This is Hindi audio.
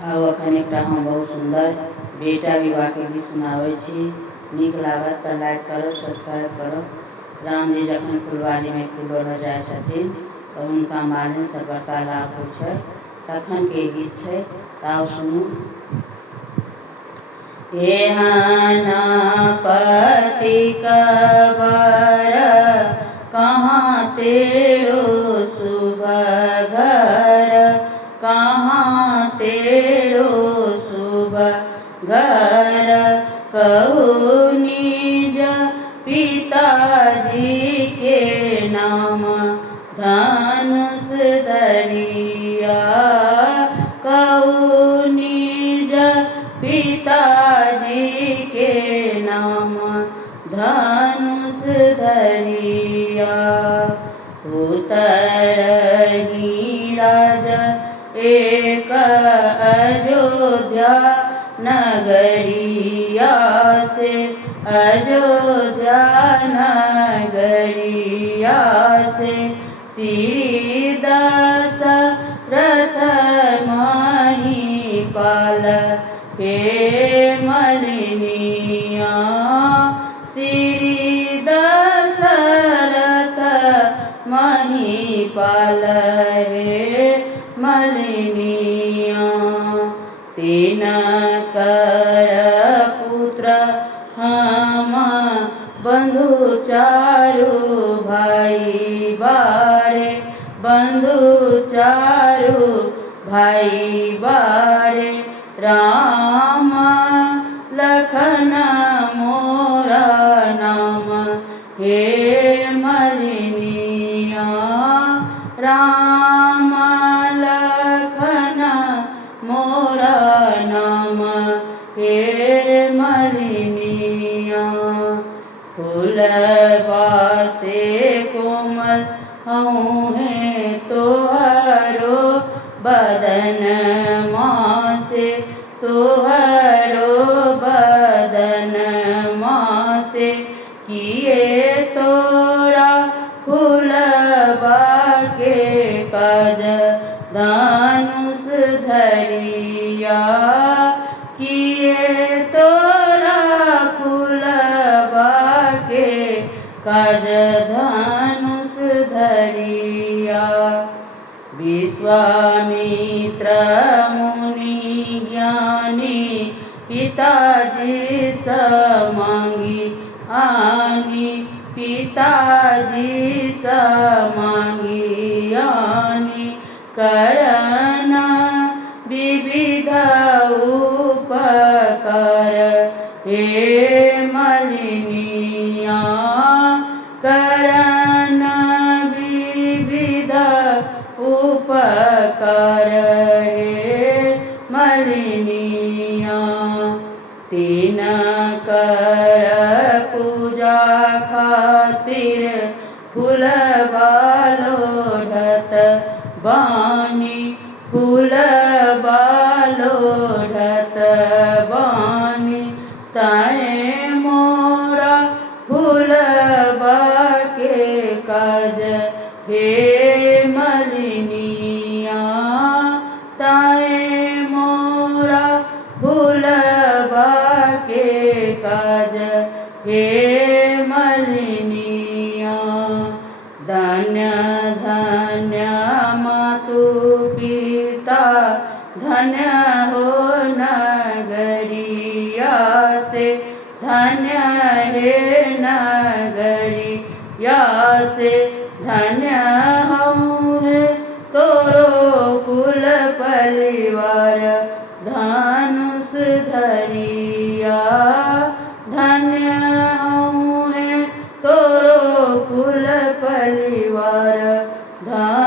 आब अखन एकटा हम बहुत सुंदर बेटा विवाह के गीत सुनाबै छी। नीक लागत तऽ लाइक करब, सब्सक्राइब करब। राम जी जखन फुलवारी में फूल लोढ़ऽ जाइ छथिन तऽ हुनका मालिन से वार्तालाप होइ छै, तखन के गीत छै। ताउ सुनू। एहन पति कबर कहाँ तेरो शुभ घर, कहाँ तेरो शुभ घर। कहू निज पिताजी के नाम धनुष धरिया, कहू निज पिताजी के नाम धनुष धरिया। उतरहि राजा एक अयोध्या नगरिया से, अयोध्या नगरिया से। श्री दशरथ महिपाल हे मलिनिया, श्री दशरथ महिपाल हे मलिनिया। तीन कर पुत्र हम बंधु चारु भाई बारे, बंधु चारु भाई बारे। राम लखन मोरा नाम हे मलिनिया, राम लखन मोरा नाम हे मलिनिया। फूलबा से कोमल हऊँ है तोहरो बदन मासे, तोहरो बदन मासे। किए तोरा फूलबा के काज धनुष धरिया, किए तोरा फूलबा के काज धनुष धरिया। विश्वामित्र मुनि ज्ञानी पिताजी स मांगी आनी, पिताजी स मांगी आनी। करन विविध उपकार हे मलिनिया, करन विविध उपकार हे मलिनिया। तीन कर पूजा खातिर फूलबा लोढ़त बानी, फूलबा लोढ़त बानी। ताए मोरा फूलबा के काज हे मलिनिया, ताए मोरा फूलबा के काज हे मलिनिया। धन्य धन्य मातु पिता धन्य हो नगरिया से, धन्य हे नगरिया से। धन्य हऊँ है तोरो कुल परिवार धनुष धरिया, धन्य हऊँ है तोरो कुल परिवार धनुष